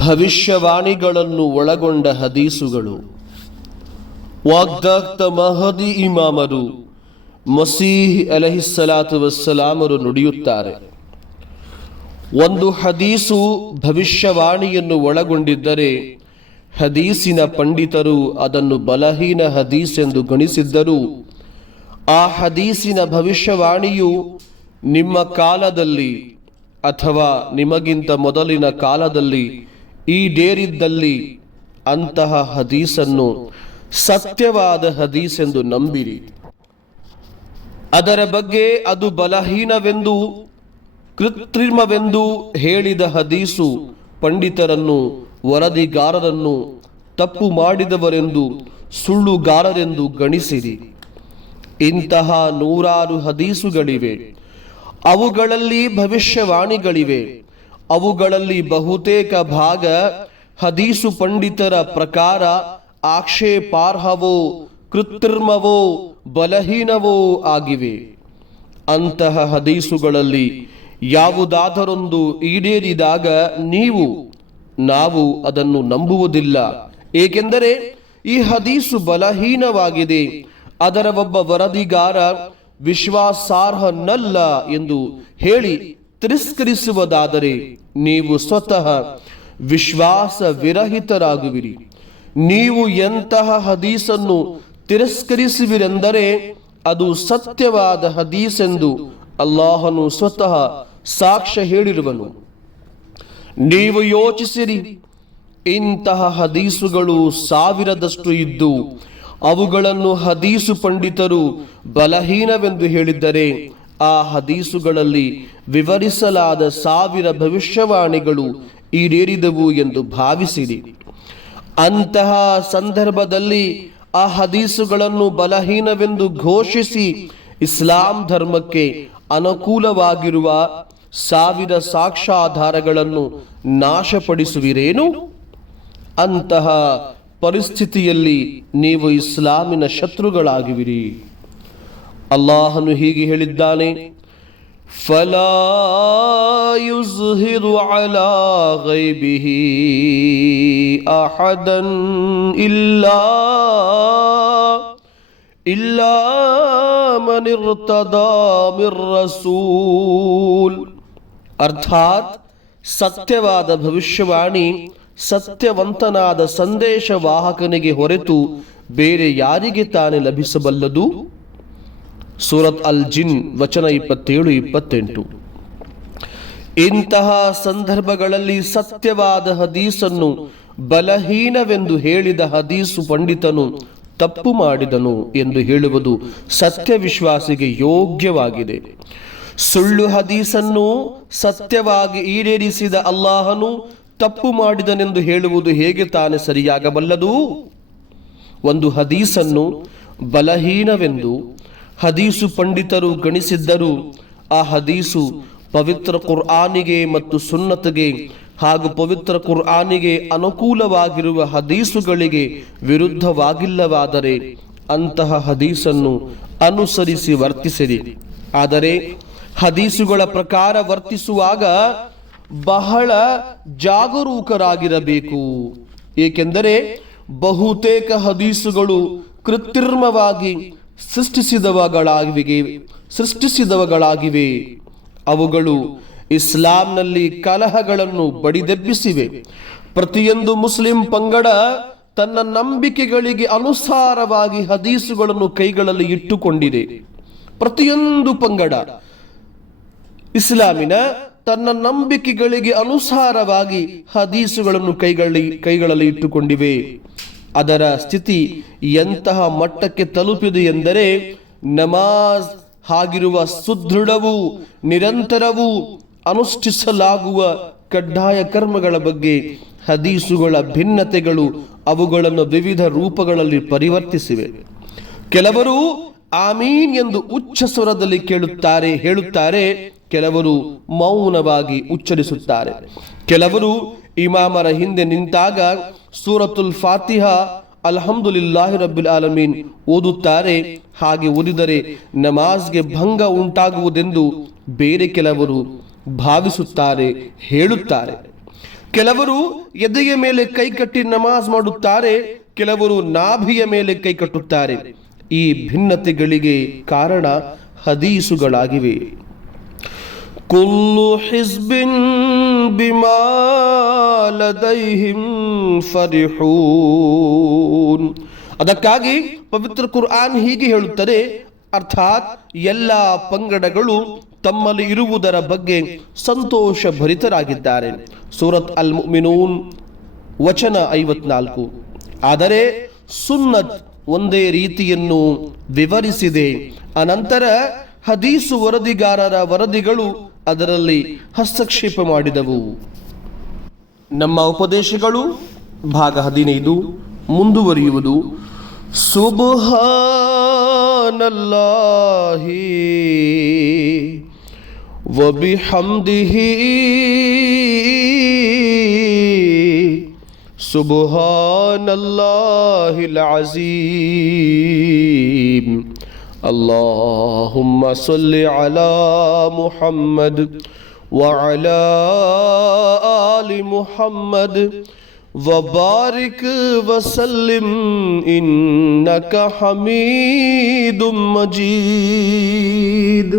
ಭವಿಷ್ಯವಾಣಿಗಳನ್ನು ಒಳಗೊಂಡ ಹದೀಸುಗಳು. ವಾಗ್ದಾತ್ತ ಮಹದಿ ಇಮಾಮರು ಮಸೀಹ್ ಅಲೈಹಿಸ್ಸಲಾತು ವಸ್ಸಲಾಮರು ನುಡಿಯುತ್ತಾರೆ, ಒಂದು ಹದೀಸು ಭವಿಷ್ಯವಾಣಿಯನ್ನು ಒಳಗೊಂಡಿದ್ದರೆ ಹದೀಸಿನ ಪಂಡಿತರು ಅದನ್ನು ಬಲಹೀನ ಹದೀಸ್ ಎಂದು ಗಣಿಸಿದ್ದರೂ ಆ ಹದೀಸಿನ ಭವಿಷ್ಯವಾಣಿಯು ನಿಮ್ಮ ಕಾಲದಲ್ಲಿ ಅಥವಾ ನಿಮಗಿಂತ ಮೊದಲಿನ ಕಾಲದಲ್ಲಿ ಈಡೇರಿದ್ದಲ್ಲಿ ಅಂತಹ ಹದೀಸನ್ನು ಸತ್ಯವಾದ ಹದೀಸ್ ಎಂದು ನಂಬಿರಿ. ಅದರ ಬಗ್ಗೆ ಅದು ಬಲಹೀನವೆಂದು ಕೃತ್ರಿಮವೆಂದು ಹೇಳಿದ ಹದೀಸು ಪಂಡಿತರನ್ನು, ವರದಿಗಾರರನ್ನು ತಪ್ಪು ಮಾಡಿದವರೆಂದು, ಸುಳ್ಳುಗಾರರೆಂದು ಗಣಿಸಿರಿ. ಇಂತಹ ನೂರಾರು ಹದೀಸುಗಳಿವೆ. ಅವುಗಳಲ್ಲಿ ಭವಿಷ್ಯವಾಣಿಗಳಿವೆ. ಅವುಗಳಲ್ಲಿ ಬಹುತೇಕ ಭಾಗ ಹದೀಸು ಪಂಡಿತರ ಪ್ರಕಾರ ಆಕ್ಷೇಪಾರ್ಹವೋ, ಕೃತ್ರಿಮವೋ, ಬಲಹೀನವೋ ಆಗಿವೆ. ಅಂತಹ ಹದೀಸುಗಳಲ್ಲಿ ಯಾವುದಾದರೊಂದು ಈಡೇರಿದಾಗ ನಾವು ಅದನ್ನು ನಂಬುವುದಿಲ್ಲ. ಏಕೆಂದರೆ ಈ ಹದೀಸು ಬಲಹೀನವಾಗಿದೆ, ಅದರ ಒಬ್ಬ ವರದಿಗಾರ ವಿಶ್ವಾಸಾರ್ಹನಲ್ಲ ಎಂದು ಹೇಳಿ ತಿರಸ್ಕರಿಸುವುದಾದರೆ ನೀವು ಸ್ವತಃ ವಿಶ್ವಾಸ ವಿರಹಿತರಾಗುವಿರಿ. ನೀವು ಎಂತಹ ಹದೀಸನ್ನು ತಿರಸ್ಕರಿಸುವಿರೆಂದರೆ ಅದು ಸತ್ಯವಾದ ಹದೀಸೆಂದು ಅಲ್ಲಾಹನು ಸ್ವತಃ ಸಾಕ್ಷ್ಯ ಹೇಳಿರುವನು. ನೀವು ಯೋಚಿಸಿರಿ, ಇಂತಹ ಹದೀಸುಗಳು 1000ದಷ್ಟು ಇದ್ದು ಅವುಗಳನ್ನು ಹದೀಸು ಪಂಡಿತರು ಬಲಹೀನವೆಂದು ಹೇಳಿದ್ದರೆ ಆ ಹದೀಸುಗಳಲ್ಲಿ ವಿವರಿಸಲಾದ 1000 ಭವಿಷ್ಯವಾಣಿಗಳು ಈಡೇರಿದವು ಎಂದು ಭಾವಿಸಿರಿ. ಅಂತಹ ಸಂದರ್ಭದಲ್ಲಿ ಆ ಹದೀಸುಗಳನ್ನು ಬಲಹೀನವೆಂದು ಘೋಷಿಸಿ ಇಸ್ಲಾಂ ಧರ್ಮಕ್ಕೆ ಅನುಕೂಲವಾಗಿರುವ 1000 ಸಾಕ್ಷ್ಯಾಧಾರಗಳನ್ನು ನಾಶಪಡಿಸುವಿರೇನು? ಅಂತಹ ಪರಿಸ್ಥಿತಿಯಲ್ಲಿ ನೀವು ಇಸ್ಲಾಮಿನ ಶತ್ರುಗಳಾಗುವಿರಿ. ಅಲ್ಲಾಹನು ಹೀಗೆ ಹೇಳಿದ್ದಾನೆ, ಫಲಾ ಯುಜ್ಹಿರು ಅಲಾ ಗೈಬಿಹಿ ಅಹದನ್ ಇಲ್ಲಾ ಮನ್ ಇರ್ತದಾ ಮಿರ್ ರಸೂಲ್. ಅರ್ಥಾತ್ ಸತ್ಯವಾದ ಭವಿಷ್ಯವಾಣಿ ಸತ್ಯವಂತನಾದ ಸಂದೇಶವಾಹಕನಿಗೆ ಹೊರತು ಬೇರೆ ಯಾರಿಗೆ ತಾನೇ ಲಭಿಸಬಲ್ಲದು? ಸೂರತ್ ಅಲ್ ಜಿನ್ ವಚನ 27-28. ಇಂತಹ ಸಂದರ್ಭಗಳಲ್ಲಿ ಸತ್ಯವಾದ ಹದೀಸನ್ನು ಬಲಹೀನವೆಂದು ಹೇಳಿದ ಹದೀಸು ಪಂಡಿತನು ತಪ್ಪು ಮಾಡಿದನು ಎಂದು ಹೇಳುವುದು ಸತ್ಯ ವಿಶ್ವಾಸಿಗೆ ಯೋಗ್ಯವಾಗಿದೆ. ಸುಳ್ಳು ಹದೀಸನ್ನು ಸತ್ಯವಾಗಿ ಈಡೇರಿಸಿದ ಅಲ್ಲಾಹನು ತಪ್ಪು ಮಾಡಿದನೆಂದು ಹೇಳುವುದು ಹೇಗೆ ತಾನೇ ಸರಿಯಾಗಬಲ್ಲದು? ಒಂದು ಹದೀಸನ್ನು ಬಲಹೀನವೆಂದು ಹದೀಸು ಪಂಡಿತರು ಗಣಿಸಿದ್ದರೂ ಆ ಹದೀಸು ಪವಿತ್ರ ಕುರ್ಆನಿಗೆ ಮತ್ತು ಸುನ್ನತಿಗೆ ಹಾಗೂ ಪವಿತ್ರ ಕುರ್ಆನಿಗೆ ಅನುಕೂಲವಾಗಿರುವ ಹದೀಸುಗಳಿಗೆ ವಿರುದ್ಧವಾಗಿಲ್ಲವಾದರೆ ಅಂತಹ ಹದೀಸನ್ನು ಅನುಸರಿಸಿ ವರ್ತಿಸಿರಿ. ಆದರೆ ಹದೀಸುಗಳ ಪ್ರಕಾರ ವರ್ತಿಸುವಾಗ ಬಹಳ ಜಾಗರೂಕರಾಗಿರಬೇಕು. ಏಕೆಂದರೆ ಬಹುತೇಕ ಹದೀಸುಗಳು ಕೃತ್ರಿಮವಾಗಿ ಸೃಷ್ಟಿಸಿದವುಗಳಾಗಿವೆ. ಅವುಗಳು ಇಸ್ಲಾಂನಲ್ಲಿ ಕಲಹಗಳನ್ನು ಬಡಿದೆಬ್ಬಿಸಿವೆ. ಪ್ರತಿಯೊಂದು ಮುಸ್ಲಿಂ ಪಂಗಡ ತನ್ನ ನಂಬಿಕೆಗಳಿಗೆ ಅನುಸಾರವಾಗಿ ಹದೀಸುಗಳನ್ನು ಕೈಗಳಲ್ಲಿ ಇಟ್ಟುಕೊಂಡಿದೆ. ಪ್ರತಿಯೊಂದು ಪಂಗಡ ಇಸ್ಲಾಮಿನ ತನ್ನ ನಂಬಿಕೆಗಳಿಗೆ ಅನುಸಾರವಾಗಿ ಹದೀಸುಗಳನ್ನು ಕೈಗಳಲ್ಲಿ ಇಟ್ಟುಕೊಂಡಿವೆ. ಅದರ ಸ್ಥಿತಿ ಎಂತಹ ಮಟ್ಟಕ್ಕೆ ತಲುಪಿದೆ ಎಂದರೆ ನಮಾಜ್ ಹಾಗಿರುವ ಸುದೃಢವೂ ನಿರಂತರವೂ ಅನುಷ್ಠಿಸಲಾಗುವ ಕಡ್ಡಾಯ ಕರ್ಮಗಳ ಬಗ್ಗೆ ಹದೀಸುಗಳ ಭಿನ್ನತೆಗಳು ಅವುಗಳನ್ನು ವಿವಿಧ ರೂಪಗಳಲ್ಲಿ ಪರಿವರ್ತಿಸಿವೆ. ಕೆಲವರು ಆಮೀನ್ ಎಂದು ಉಚ್ಚ ಸ್ವರದಲ್ಲಿ ಹೇಳುತ್ತಾರೆ. ಕೆಲವರು ಮೌನವಾಗಿ ಉಚ್ಚರಿಸುತ್ತಾರೆ. ಕೆಲವರು ಇಮಾಮರ ಹಿಂದೆ ನಿಂತಾಗ ಸೂರತುಲ್ ಫಾತಿಹಾ ಅಲ್ಹಮ್ದುಲಿಲ್ಲಾಹಿ ರಬ್ಬಿಲ್ ಆಲಮೀನ್ ಓದುತ್ತಾರೆ. ಹಾಗೆ ಓದಿದರೆ ನಮಾಜ್ಗೆ ಭಂಗ ಉಂಟಾಗುವುದೆಂದು ಬೇರೆ ಕೆಲವರು ಭಾವಿಸುತ್ತಾರೆ, ಹೇಳುತ್ತಾರೆ. ಕೆಲವರು ಎದೆಯ ಮೇಲೆ ಕೈ ಕಟ್ಟಿ ನಮಾಜ್ ಮಾಡುತ್ತಾರೆ, ಕೆಲವರು ನಾಭಿಯ ಮೇಲೆ ಕೈ ಕಟ್ಟುತ್ತಾರೆ. ಈ ಭಿನ್ನತೆಗಳಿಗೆ ಕಾರಣ ಹದೀಸುಗಳಾಗಿವೆ. ಕುಲ್ಲು ಹಿಜ್ಬಿನ್ ಬಿಮಾ ಲದೈಹಿಂ ಫರಿಹೂನ್. ಅದಕ್ಕಾಗಿ ಪವಿತ್ರ ಕುರ್ಆನ್ ಹೀಗೆ ಹೇಳುತ್ತದೆ, ಅರ್ಥಾತ್ ಎಲ್ಲ ಪಂಗಡಗಳು ತಮ್ಮಲ್ಲಿ ಇರುವುದರ ಬಗ್ಗೆ ಸಂತೋಷ ಭರಿತರಾಗಿದ್ದಾರೆ. ಸೂರತ್ ಅಲ್ ಮುಮಿನೂನ್ ವಚನ 54. ಆದರೆ ಸುನ್ನತ್ ಒಂದೇ ರೀತಿಯನ್ನು ವಿವರಿಸಿದೆ. ಅನಂತರ ಹದೀಸು ವರದಿಗಾರರ ವರದಿಗಳು ಅದರಲ್ಲಿ ಹಸ್ತಕ್ಷೇಪ ಮಾಡಿದವು. ನಮ್ಮ ಉಪದೇಶಗಳು ಭಾಗ 15 ಮುಂದುವರಿಯುವುದು. ಸುಬ್ಹಾನಲ್ಲಾಹಿ ವ ಬಿಹಮ್ದಿಹಿ ಸುಬ್ಹಾನಲ್ಲಾಹಿಲ್ ಅಜೀಮ್. ಅಲ್ಲಾಹುಮ್ಮ ಸಲ್ಲಿ ಅಲಾ ಮುಹಮ್ಮದ್ ವ ಅಲಾ ಆಲಿ ಮುಹಮ್ಮದ್ وبارك وسلم إنك حميد مجيد.